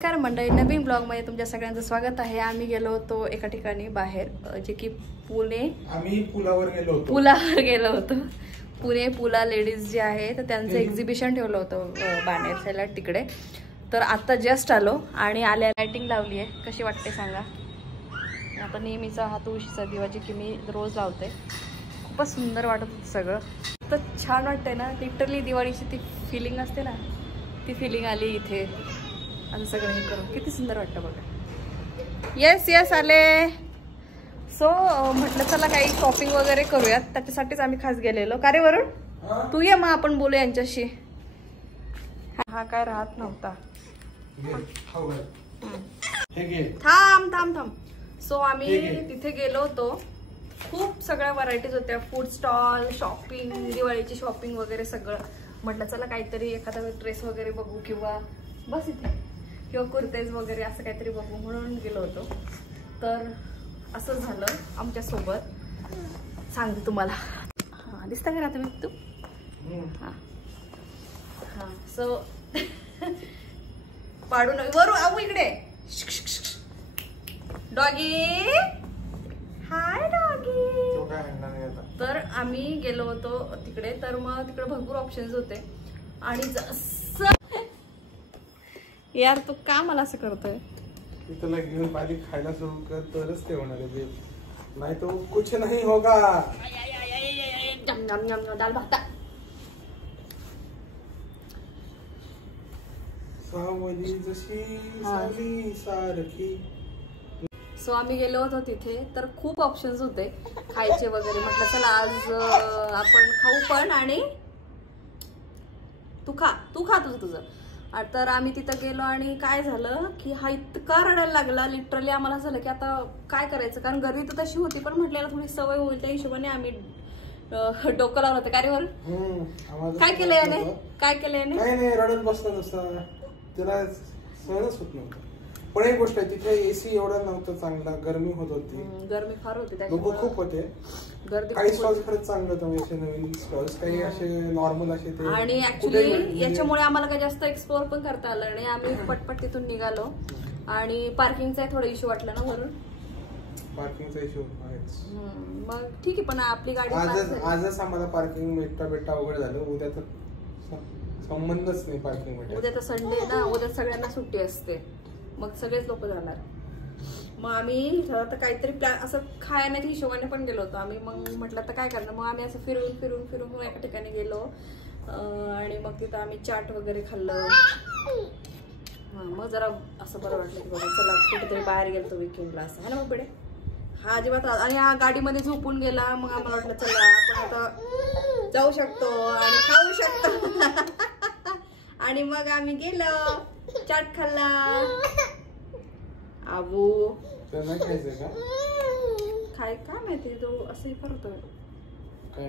नमस्कार मंडळी, नवीन ब्लॉगमध्ये तुमच्या सगळ्यांचं स्वागत आहे। आम्ही गेलो होतो एका ठिकाणी बाहेर, जे की आम्ही पुलावर गेलो होतो। पुणे पुला लेडीज जे आहे तर त्यांचं एक्झिबिशन ठेवलं होतं बाणेर साईडला तिकडे। तर आता जस्ट आलो आणि आल्या लाइटिंग लावली आहे। कशी वाटते सांगा। आता नेहमीचा हा तुळशीचा दिवा जे की मी रोज लावते। खूपच सुंदर वाटत होतं सगळं, तर छान वाटतंय ना। लिटरली दिवाळीची ती फिलिंग असते ना, ती फिलिंग आली इथे। असं सगळं हे करून किती सुंदर वाटतं बघा। येस येस आले। सो म्हटलं चला काही शॉपिंग वगैरे करूयात, त्याच्यासाठीच आम्ही खास गेलेलो। का रे वरुण, तू ये मग आपण बोलू यांच्याशी। हा काय राहत नव्हता। थांब थांब थांब। सो आम्ही तिथे गेलो होतो। खूप सगळ्या व्हरायटीज होत्या, फूड स्टॉल, शॉपिंग, दिवाळीची शॉपिंग वगैरे सगळं। म्हटलं चला काहीतरी एखादा ड्रेस वगैरे बघू किंवा बस इथे किंवा कुर्तेज वगैरे असं काहीतरी बघू म्हणून गेलो होतो। तर असं झालं आमच्या सोबत, सांगते तुम्हाला। हा दिसता का तुम्ही तू? हा हा। सो पाडून वरू आऊ इकडे। डॉगी, हाय डॉगी। तर आम्ही गेलो होतो तिकडे, तर मग तिकडे भरपूर ऑप्शन्स होते आणि यार तू का मला असं करतोय? तुला घेऊन पाणी खायला सुरू कर तरच ते होणार आहे, नाही तो कुछ नहीं होगा। दाल भात सावली जशी साली सारखी। सो आम्ही गेलो होतो तिथे, तर खूप ऑप्शन्स होते खायचे वगैरे। म्हटलं चला आज आपण खाऊ पण, आणि तू खा तुझं। तर आम्ही तिथं गेलो आणि काय झालं की हा इतका रडायला लागला। लिटरली आम्हाला असं झालं की आता काय करायचं, कारण गर्दी तर तशी होती, पण म्हटल्याला थोडी सवय होईल त्या हिशोबाने आम्ही डोकं लावलं होतं। कार्यावर काय केलं याने? काय नाही, रडत बसला तसा, त्याला सहनच होत नव्हतं। पण एक गोष्ट आहे, तिथे एसी एवढा नव्हतं चांगला, गरमी होत होती, गरमी फार होती, लोक खूप होते। गर्दी काही स्टॉल्स खरंच चांगलं होतं, नवीन स्टॉल्स काही असे नॉर्मल असे ते। आणि ऍक्च्युली याच्यामुळे आम्हाला काही जास्त एक्सप्लोर पण करता आलं नाही। आम्ही पटपट तिथून निघालो आणि पार्किंगचा थोडा इश्यू वाटला ना वरून। पार्किंगचा इश्यू आहेच, मग ठीक आहे, पण आपली गाडी आजच आम्हाला पार्किंग भेटा अवघड झालं। उद्या तर संबंधच नाही पार्किंग भेटा। उद्या तर संडे ना, उद्या सगळ्यांना सुट्टी असते, मग सगळेच लोक जाणार। मग आम्ही तर काहीतरी प्लॅन असं खाण्याच्या हिशोबाने पण गेलो होतो आम्ही। मग म्हटलं तर काय करणार, मग आम्ही असं फिरून फिरून फिरून एका ठिकाणी गेलो आणि मग तिथं आम्ही चाट वगैरे खाल्लं। हा मग जरा असं बरं वाटलं की बाबा चला कुठेतरी बाहेर गेलो विकेंडला, असं है ना मग बेडे। हा अजिबात, आणि हा गाडीमध्ये झोपून गेला। मग आम्हाला वाटलं चला आपण आता जाऊ शकतो आणि खाऊ शकतो। आणि मग आम्ही गेलो, चाट खाल्ला। आबू नाही खायचं का? काय माहिती, तो असंही करतोय काय।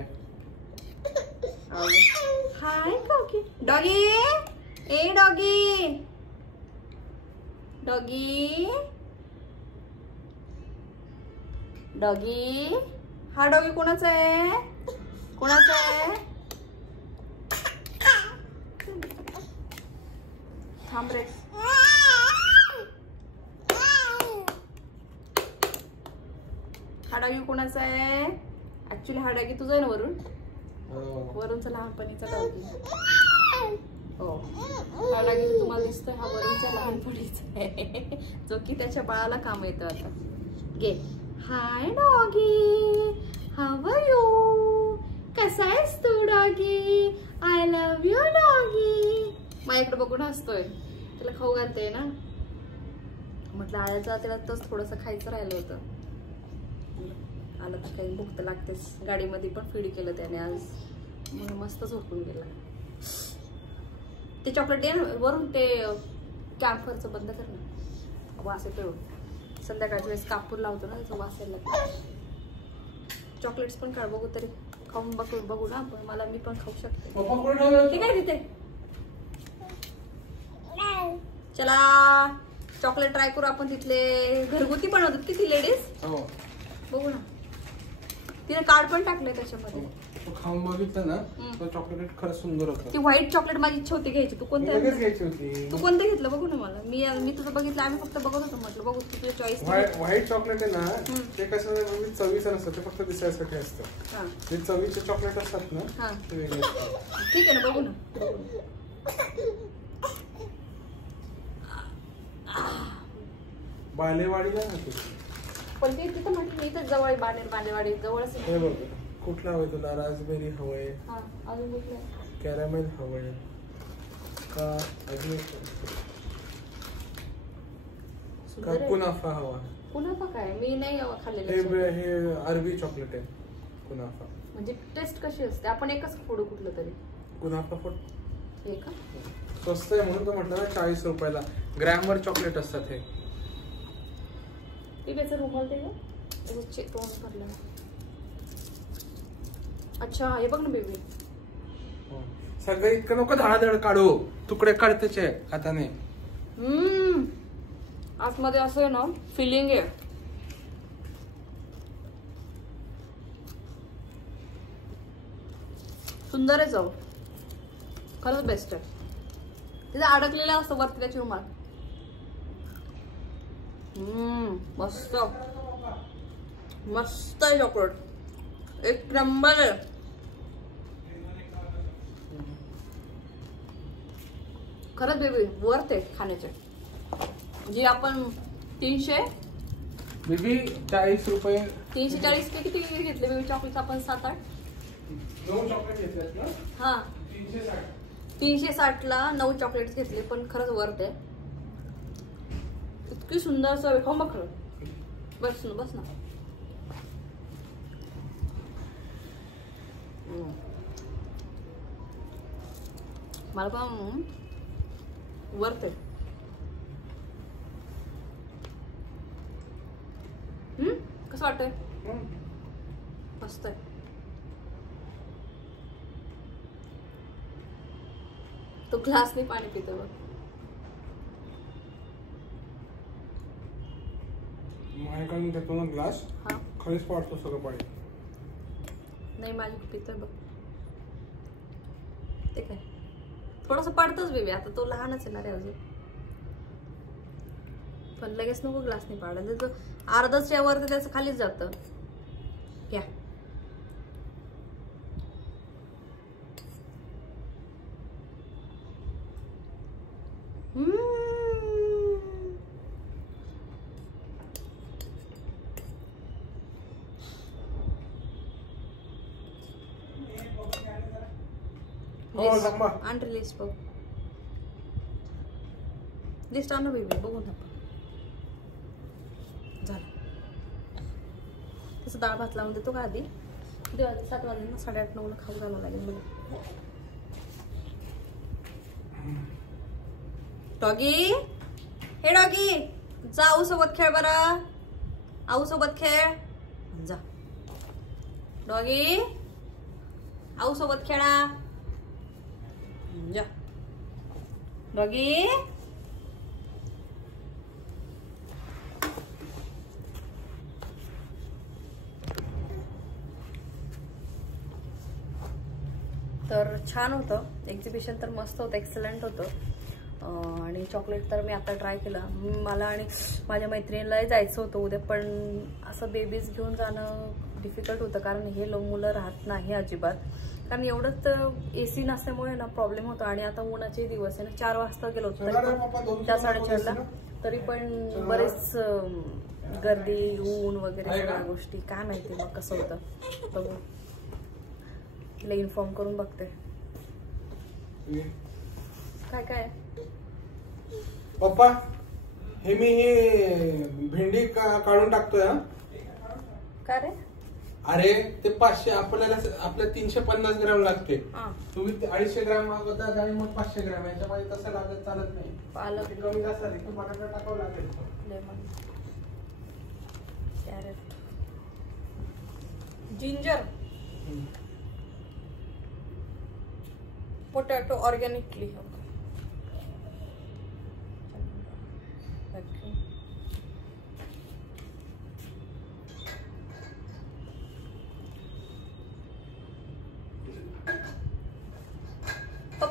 हाय डॉगी, डॉगी ए डॉगी, डॉगी डॉगी। हा डॉगी कोणाचा आहे? कोणाचा आहे? थांब रे। हा डॉगी कोणाचा आहे? ऍक्च्युली हा डॉगी तुझा आहे ना वरून? वरूनचा लहानपणीचा डॉगी। हो, हा डॉगी तुम्हाला दिसतोय, हा वरूनचा लहानपणीचा आहे, जो की त्याच्या बाळाला काम येतं आता। घे। Hi doggy, how are you? कसा आहेस तू doggy? I love you doggy. माझ्याकडे बघून हसतोय, त्याला खाऊ घालते ना। म्हटलं आळ्याचा त्याला तस थोडस खायचं राहिलं होतं। आलं तर काही भूक तर लागतेच। गाडीमध्ये पण फीड केलं त्याने आज, मग मस्त झोपून गेला। ते चॉकलेट दे ना वरून, ते कॅम्फरचं बंद कर ना, वास येतो। संध्याकाळच्या वेळेस कापूर लावतो ना, त्याचा वास यायला लागतो। चॉकलेट्स पण काढ बघू, तरी खाऊन बघू ना आपण, मला मी पण खाऊ शकते। ठीक आहे तिथे चला चॉकलेट ट्राय करू आपण। तिथले घरगुती बनवतात किती लेडीज, बघू ना। तिने कार्ड पण टाकले त्याच्यामध्ये। तो खाऊन बघितलं ना तो चॉकलेट खरंच सुंदर होतं. ती व्हाईट चॉकलेट माझी इच्छा होती घ्यायची. तू कोणतं लगेच घ्यायची होती. तू कोणतं घेतलं बघू ना मला. मी तुझं बघितलं, आम्ही फक्त बघत होतो, म्हटलं बघू तुझ्या चॉईस. व्हाईट चॉकलेट आहे ना ते कसं चवीचं नसतं, ते फक्त दिसायसाठी असतं. जे चवीचे चॉकलेट असतात ना ते वेगळे असतात. ठीक आहे ना, बघू ना. बालेवाडीला ना तू पण ते तिथं म्हटलं इथं जवळ बालेवाडी जवळच. हे बघ कुठला हवंय तुला? रास्पबेरी हवंय, अजून कुठलं कॅरामेल हवंय का अजून का कुनाफा हवा? कुनाफा काय मी नाही खाल्लेलं. हे अरबी चॉकलेट आहे कुनाफा. म्हणजे टेस्ट कशी असते? आपण एकच फोडू कुठलं तरी. कुनाफा फोड हे का स्वस्त आहे म्हणून तो म्हटलं ना 40 रुपयाला ग्रॅमवर चॉकलेट असतात हे. त्याचं रुमाल ते तोंड भरलं. अच्छा हे बघ ना बेबी. सगळं इतकं नको धडाधड काढू, तुकडे काढ त्याचे हाताने. आतमध्ये असं आहे ना फिलिंग आहे. सुंदर आहे, जाऊ खरंच बेस्ट आहे. तिथं अडकलेला असतो वरती त्याची रुमाल. मस्त मस्त आहे चॉकलेट, एक नंबर आहे. खरंच बेबी वर्थ आहे खाण्याचे. जे आपण 300 बेबी 40 रुपये 340 ते किती घेतले बेबी चॉकलेट आपण? 7-8 9 चॉकलेट घेतलेत ना. हा 360 ला 9 चॉकलेट्स घेतले, पण खरंच वर्थ आहे. इतकी सुंदर चव आहे. खाऊ बघ खरं. बस ना. मला पण वर्थ आहे. कसं वाटतंय? मस्त आहे. तो ग्लासने पाणी पितो बघ. माझ्याकडून घेतो ना ग्लास, खालीच पाडतो सगळं पाणी. नाही माझी पितोय बघ. ते काय थोडस पडतच बेबी. आता तो लहानच आहे ना रे अजून, पण लगेच नको ग्लासने पाडायला. तो अर्धाच्या वर त्याचं खालीच जातं. घ्या. आणली लिस्ट बघ. लिस्ट आणू बेबी, बघून आपण झालं. तसं डाळ भात लावून देतो का आधी? 7 वाजले ना, 8:30-9 खाऊ घालावं लागेल मला. डॉगी, हे डॉगी जा आऊ सोबत खेळ बरं. आऊ सोबत खेळ जा. डॉगी आऊ सोबत खेळा जा. डॉगी तर छान होतं एक्झिबिशन. तर मस्त होतं, एक्सलंट होतं. आणि चॉकलेट तर मी आता ट्राय केलं. मला आणि माझ्या मैत्रिणीलाही जायचं होतं उद्या, पण असं बेबीज घेऊन जाणं डिफिकल्ट होतं, कारण हे मुलं राहत नाही अजिबात. कारण एवढंच AC नसल्यामुळे ना प्रॉब्लेम होतो. आणि आता उन्हाचे दिवस आहे ना, 4 वाजता गेलो होतो 4-4:30ला, तरी पण बरेच गर्दी, ऊन वगैरे सगळ्या गोष्टी. काय माहिती मग कसं होतं बघू. तिला इन्फॉर्म करून बघते काय काय. पप्पा हे मी भेंडी काढून टाकतोय. का रे? अरे ते 500 आपल्याला 350 ग्रॅम लागते. तुम्ही 250 ग्रॅम मागवतात आणि मग 500 ग्रॅम. याच्यामध्ये तसं लागत चालत नाही. पालक कमी जास्त झाली की बटाटा टाकावं लागेल. Lemon, carrot, ginger, potato organically.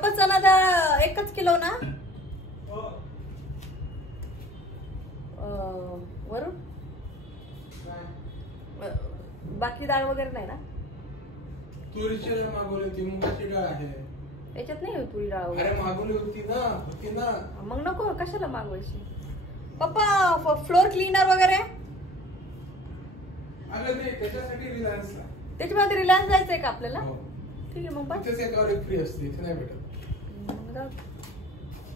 पप्पा चना डाळ 1 किलो ना? वरून बाकी डाळ वगैरे नाही ना? तुरीची डाळ मागवली होती, मुगाची डाळ आहे याच्यात नाही तुरी डाळ वगैरे. अरे मागवली होती ना. मग नको, कशाला मागवायची? पप्पा फ्लोर क्लीनर वगैरे अगं नाही, त्याच्यासाठी रिलायन्सला. त्याच्यामध्ये रिलायन्स जायचंय का आपल्याला? हो. ठीक आहे मग बस. तिथेच एकावर एक फ्री असते, इथे नाही भेटत.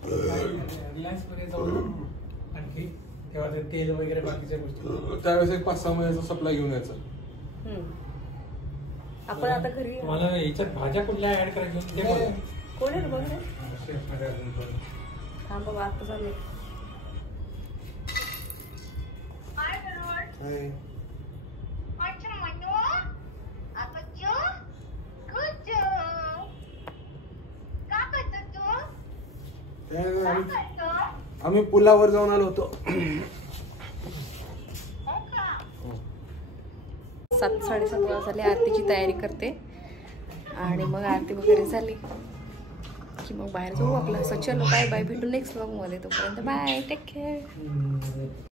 रिलायन्स मध्ये जाऊन आणखी तेव्हा ते तेल वगैरे बाकीच्या गोष्टी त्यावेळेस एक 5-6 महिन्याचा सप्लाय घेऊन यायचा. आपण आता घरी मला याच्यात भाज्या कुठल्या ऍड करायच्या ते बोला. कोण आहे बघ थांब बाबा आता चालू. हाय. आम्ही पुलावर जाऊन आलो होतो. 7-7:30 झाले. आरतीची तयारी करते आणि मग आरती वगैरे झाली की मग बाहेर जाऊ आपला. चलो बाय बाय, भेटू नेक्स्ट व्लॉग मध्ये. तोपर्यंत बाय, टेक केअर.